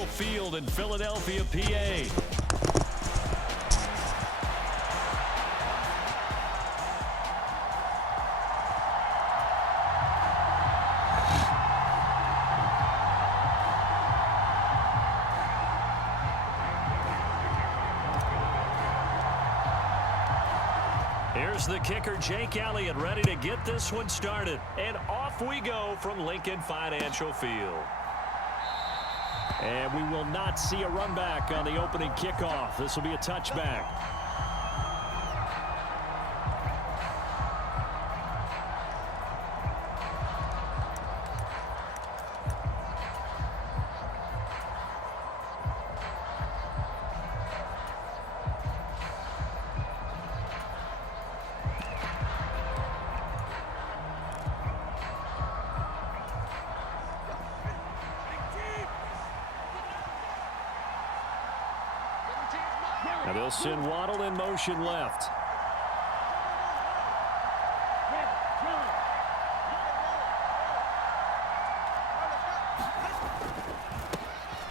Field in Philadelphia, PA. Here's the kicker, Jake Elliott, ready to get this one started. And off we go from Lincoln Financial Field. And we will not see a run back on the opening kickoff. This will be a touchback. Now they'll send Waddle in motion left.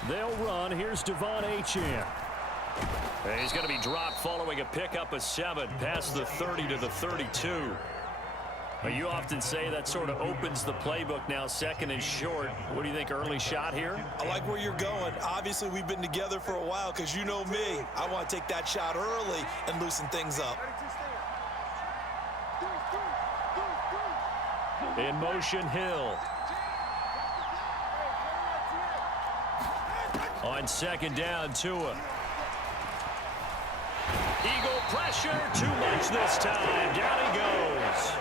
They'll run. Here's Devon Achane. He's going to be dropped following a pickup of 7 past the 30 to the 32. You often say that sort of opens the playbook now, second and short. What do you think, early shot here? I like where you're going. Obviously, we've been together for a while because you know me. I want to take that shot early and loosen things up. In motion, Hill. On second down, Tua. Eagle pressure, too much this time. Down he goes.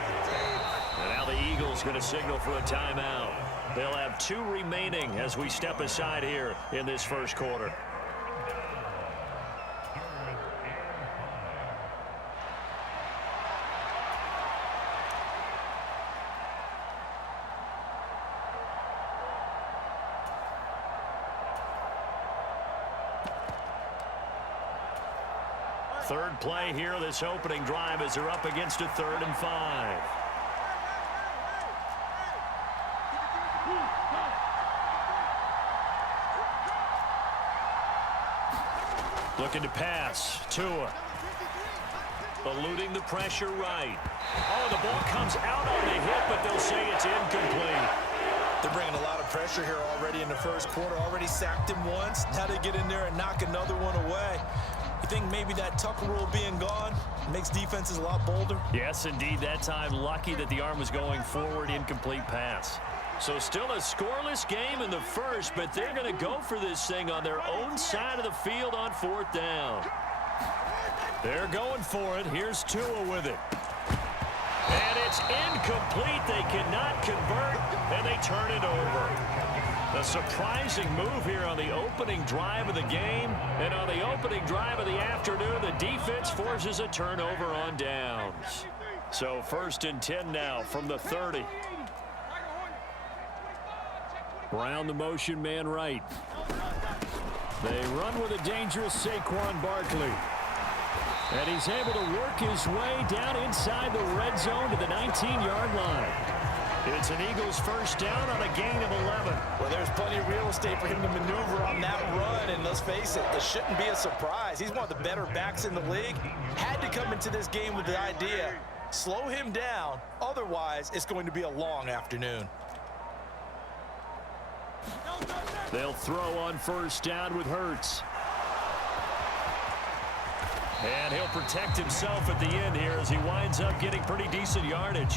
And now the Eagles going to signal for a timeout. They'll have 2 remaining as we step aside here in this first quarter. Third play here, this opening drive as they're up against a 3rd and 5. Looking to pass. Tua. Eluding the pressure right. Oh, the ball comes out on the hit, but they'll say it's incomplete. They're bringing a lot of pressure here already in the first quarter. Already sacked him once. Now they get in there and knock another one away. You think maybe that Tucker rule being gone makes defenses a lot bolder? Yes, indeed. That time, lucky that the arm was going forward. Incomplete pass. So still a scoreless game in the first, but they're going to go for this thing on their own side of the field on 4th down. They're going for it. Here's Tua with it. And it's incomplete. They cannot convert, and they turn it over. A surprising move here on the opening drive of the game. And on the opening drive of the afternoon, the defense forces a turnover on downs. So 1st and 10 now from the 30. Brown the motion man right. They run with a dangerous Saquon Barkley. And he's able to work his way down inside the red zone to the 19-yard line. It's an Eagles first down on a gain of 11. Well, there's plenty of real estate for him to maneuver on that run, and let's face it, it shouldn't be a surprise. He's one of the better backs in the league. Had to come into this game with the idea, slow him down, otherwise it's going to be a long afternoon. They'll throw on first down with Hurts. And he'll protect himself at the end here as he winds up getting pretty decent yardage.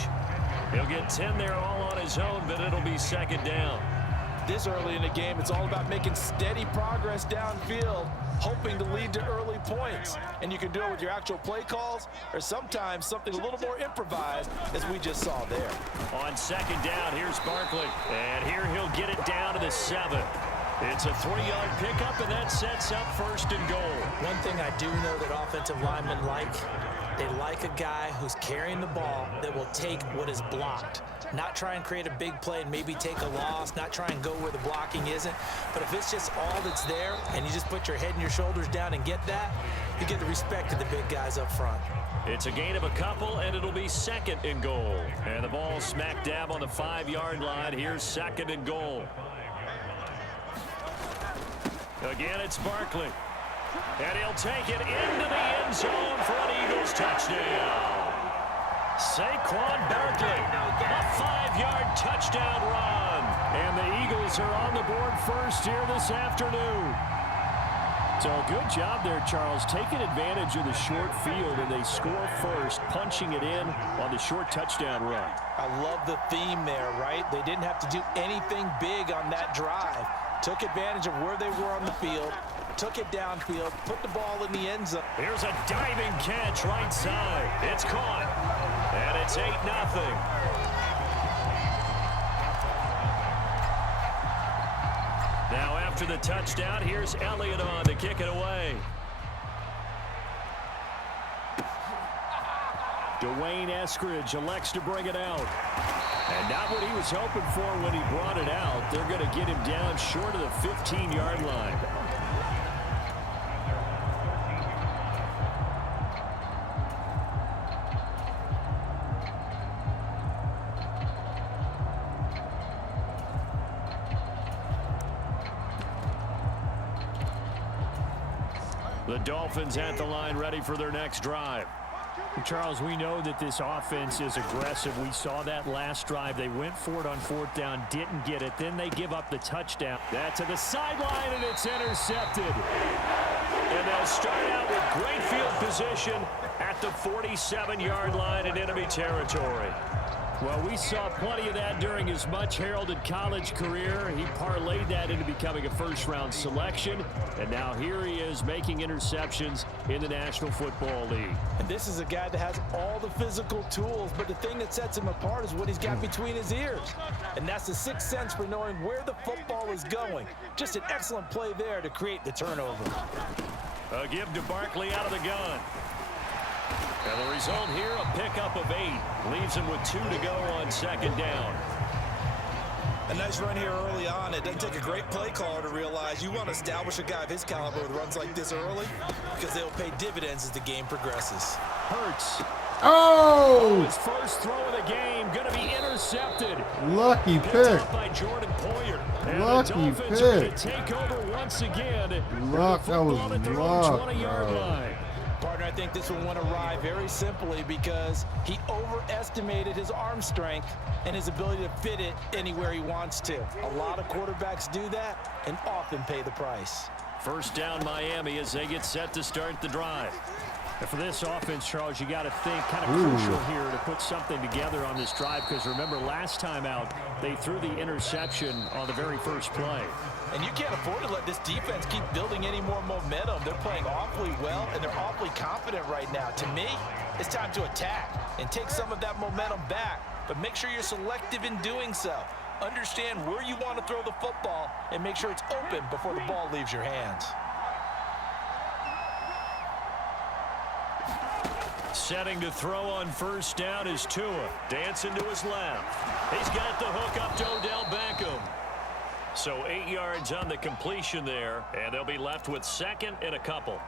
He'll get 10 there all on his own, but it'll be second down. This early in the game, it's all about making steady progress downfield, hoping to lead to early points. And you can do it with your actual play calls or sometimes something a little more improvised, as we just saw there. On second down, here's Barkley. And here he'll get it down to the 7. It's a 3-yard pickup, and that sets up 1st and goal. One thing I do know that offensive linemen like, they like a guy who's carrying the ball that will take what is blocked. Not try and create a big play and maybe take a loss, not try and go where the blocking isn't. But if it's just all that's there and you just put your head and your shoulders down and get that, you get the respect of the big guys up front. It's a gain of a couple, and it'll be 2nd and goal. And the ball smack dab on the 5-yard line. Here's 2nd and goal. Again, it's Barkley. And he'll take it into the end zone for an Eagles touchdown. Saquon Barkley, a 5-yard touchdown run. And the Eagles are on the board first here this afternoon. So good job there, Charles, taking advantage of the short field, and they score first, punching it in on the short touchdown run. I love the theme there, right? They didn't have to do anything big on that drive. Took advantage of where they were on the field, took it downfield, put the ball in the end zone. Here's a diving catch right side. It's caught, and it's 8-0. Now after the touchdown, here's Elliott on to kick it away. Dwayne Eskridge elects to bring it out. And not what he was hoping for when he brought it out. They're going to get him down short of the 15-yard line. The Dolphins at the line, ready for their next drive. Charles, we know that this offense is aggressive. We saw that last drive. They went for it on 4th down, didn't get it. Then they give up the touchdown. That to the sideline, and it's intercepted. And they'll start out with great field position at the 47-yard line in enemy territory. Well, we saw plenty of that during his much-heralded college career. He parlayed that into becoming a first-round selection, and now here he is making interceptions in the National Football League. And this is a guy that has all the physical tools, but the thing that sets him apart is what he's got between his ears. And that's the sixth sense for knowing where the football is going. Just an excellent play there to create the turnover. A give to Barkley out of the gun. And the result here, a pickup of 8. Leaves him with 2 to go on 2nd down. A nice run here early on. It doesn't take a great play caller to realize you want to establish a guy of his caliber with runs like this early, because they'll pay dividends as the game progresses. Hurts. Oh! His first throw of the game going to be intercepted. Lucky Picked pick. up by Jordan Poyer. And Lucky the Dolphins are going pick. to take over once again. Luck, that was At their luck, 20-yard bro. line. Partner, I think this one went awry very simply because he overestimated his arm strength and his ability to fit it anywhere he wants to. A lot of quarterbacks do that and often pay the price. First down Miami as they get set to start the drive. And for this offense, Charles, you got to think kind of crucial here to put something together on this drive, because remember last time out they threw the interception on the very first play. And you can't afford to let this defense keep building any more momentum. They're playing awfully well, and they're awfully confident right now. To me, it's time to attack and take some of that momentum back, but make sure you're selective in doing so. Understand where you want to throw the football and make sure it's open before the ball leaves your hands. Setting to throw on first down is Tua. Dancing to his left. He's got the hook up to Odell Beckham. So 8 yards on the completion there, and they'll be left with 2nd and a couple.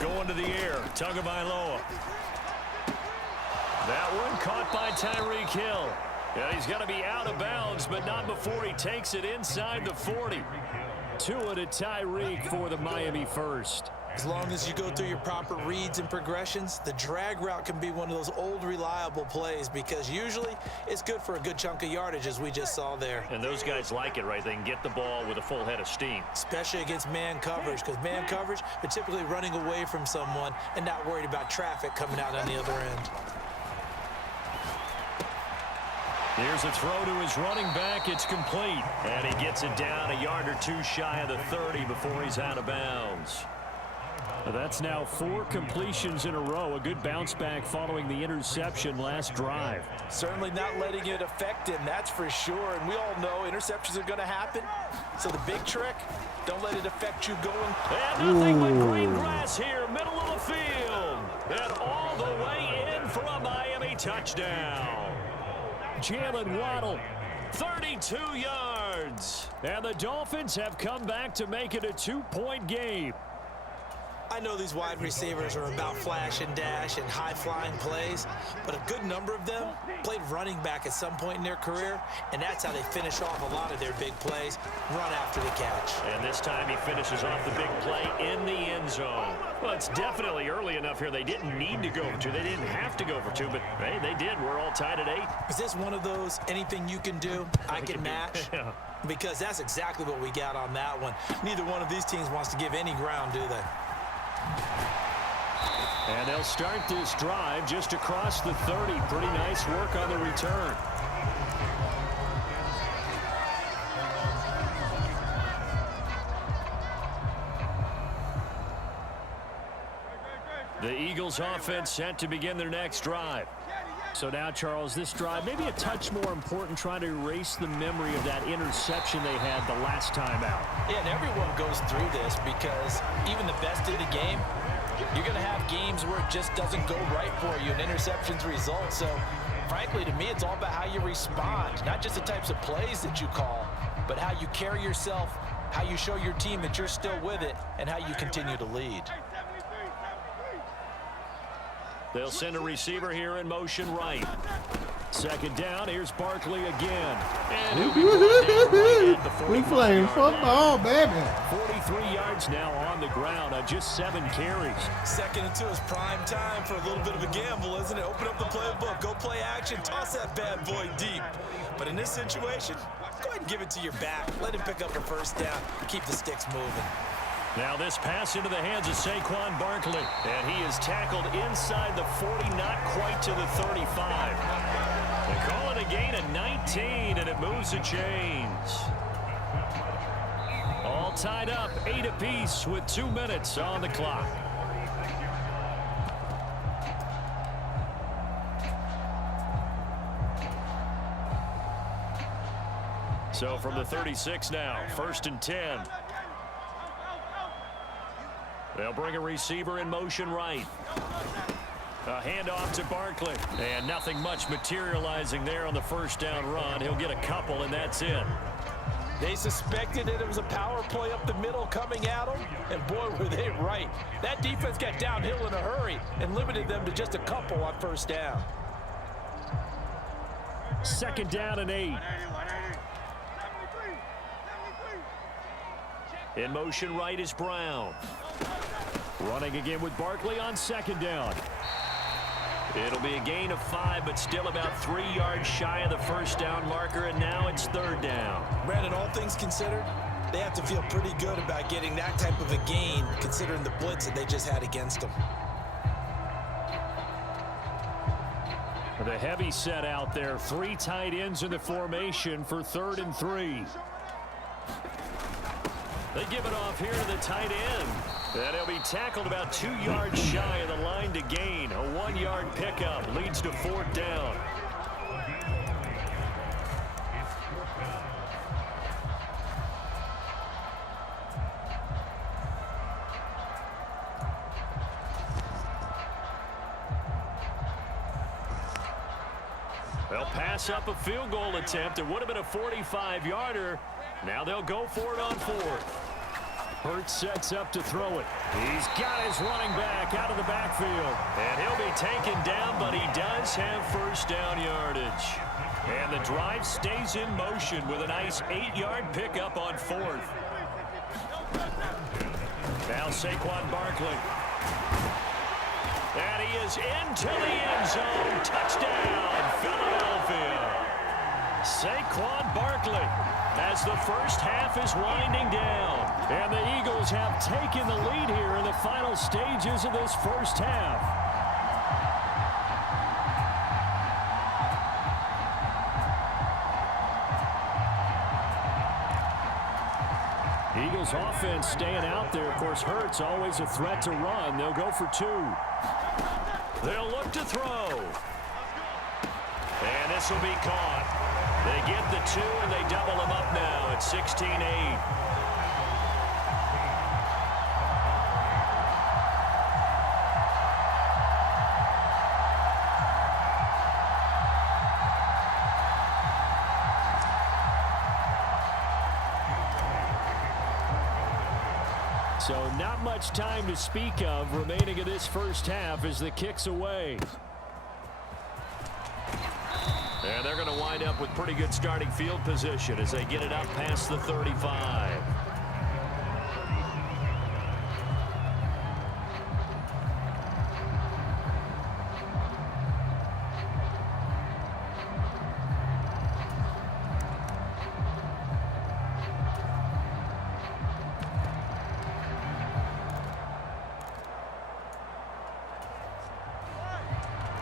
Going to the air, Tagovailoa. That one caught by Tyreek Hill. Yeah, he's going to be out of bounds, but not before he takes it inside the 40. Tua to Tyreek for the Miami first. As long as you go through your proper reads and progressions, the drag route can be one of those old reliable plays, because usually it's good for a good chunk of yardage, as we just saw there. And those guys like it, right? They can get the ball with a full head of steam. Especially against man coverage, because man coverage, they're typically running away from someone and not worried about traffic coming out on the other end. Here's a throw to his running back. It's complete. And he gets it down a yard or 2 shy of the 30 before he's out of bounds. That's now 4 completions in a row. A good bounce back following the interception last drive. Certainly not letting it affect him, that's for sure. And we all know interceptions are going to happen. So the big trick, don't let it affect you going. And nothing but green grass here, middle of the field. And all the way in for a Miami touchdown. Jalen Waddle, 32 yards. And the Dolphins have come back to make it a 2-point game. I know these wide receivers are about flash and dash and high-flying plays, but a good number of them played running back at some point in their career, and that's how they finish off a lot of their big plays, run after the catch. And this time he finishes off the big play in the end zone. Well, it's definitely early enough here. They didn't need to go for two. They didn't have to go for two, but, hey, they did. We're all tied at 8. Is this one of those anything you can do, I can match? Yeah. Because that's exactly what we got on that one. Neither one of these teams wants to give any ground, do they? And they'll start this drive just across the 30. Pretty nice work on the return. The Eagles offense set to begin their next drive. So now, Charles, this drive maybe a touch more important, trying to erase the memory of that interception they had the last time out. Yeah, and everyone goes through this because even the best in the game, you're going to have games where it just doesn't go right for you and interceptions result. So, frankly, to me, it's all about how you respond, not just the types of plays that you call, but how you carry yourself, how you show your team that you're still with it, and how you continue to lead. They'll send a receiver here in motion right. Second down, here's Barkley again. And he'll be brought down right at the 45-yard We playing football, baby. 43 yards now on the ground on just 7 carries. Second and 2 is prime time for a little bit of a gamble, isn't it? Open up the playbook, go play action, toss that bad boy deep. But in this situation, go ahead and give it to your back. Let him pick up a first down, keep the sticks moving. Now this pass into the hands of Saquon Barkley. And he is tackled inside the 40, not quite to the 35. They call it a gain of 19, and it moves the chains. All tied up, 8 apiece with 2 minutes on the clock. So from the 36 now, 1st and 10. They'll bring a receiver in motion right. A handoff to Barkley. And nothing much materializing there on the first down run. He'll get a couple, and that's it. They suspected that it was a power play up the middle coming at them, and boy, were they right. That defense got downhill in a hurry and limited them to just a couple on first down. Second down and 8. In motion right is Brown. Running again with Barkley on second down. It'll be a gain of 5, but still about 3 yards shy of the first down marker, and now it's 3rd down. Brandon, all things considered, they have to feel pretty good about getting that type of a gain, considering the blitz that they just had against them. The heavy set out there. 3 tight ends in the formation for 3rd and 3. They give it off here to the tight end. And he'll be tackled about 2 yards shy of the line to gain. A 1-yard pickup leads to 4th down. They'll pass up a field goal attempt. It would have been a 45-yarder. Now they'll go for it on 4th. Hurts sets up to throw it. He's got his running back out of the backfield. And he'll be taken down, but he does have first down yardage. And the drive stays in motion with a nice 8-yard pickup on 4th. Now Saquon Barkley. And he is into the end zone. Touchdown, Philadelphia. Saquon Barkley as the first half is winding down. And the Eagles have taken the lead here in the final stages of this first half. Eagles offense staying out there. Of course, Hurts always a threat to run. They'll go for 2. They'll look to throw. And this will be caught. They get the 2, and they double him up now at 16-8. So not much time to speak of remaining in this first half as the kick's away. And they're going to wind up with pretty good starting field position as they get it up past the 35.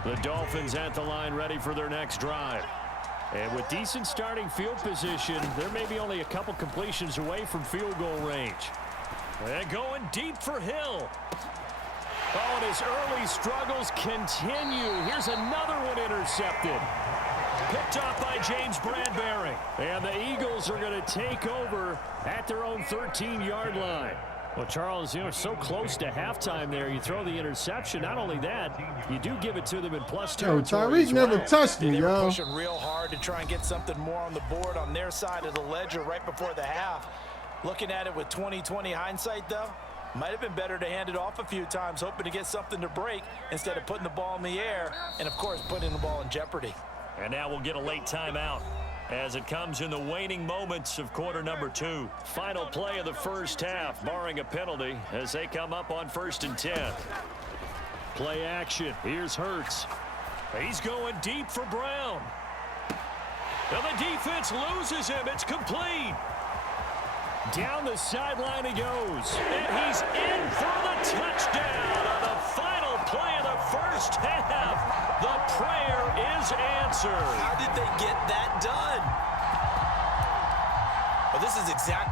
The Dolphins at the line ready for their next drive. And with decent starting field position, they're maybe only a couple completions away from field goal range. And going deep for Hill. Oh, and his early struggles continue. Here's another one intercepted. Picked off by James Bradbury. And the Eagles are going to take over at their own 13-yard line. Well, Charles, so close to halftime there. You throw the interception. Not only that, you do give it to them in plus territory. Tyreek never touched me, They were yo. pushing real hard to try and get something more on the board on their side of the ledger right before the half. Looking at it with 20/20 hindsight, though, might have been better to hand it off a few times, hoping to get something to break instead of putting the ball in the air and, of course, putting the ball in jeopardy. And now we'll get a late timeout as it comes in the waning moments of quarter number 2. Final play of the first half, barring a penalty, as they come up on 1st and 10. Play action. Here's Hurts. He's going deep for Brown. And the defense loses him. It's complete. Down the sideline he goes. And he's in for the touchdown on the final play of the first half. The prayer is answered. How did they get that done? Well, this is exact.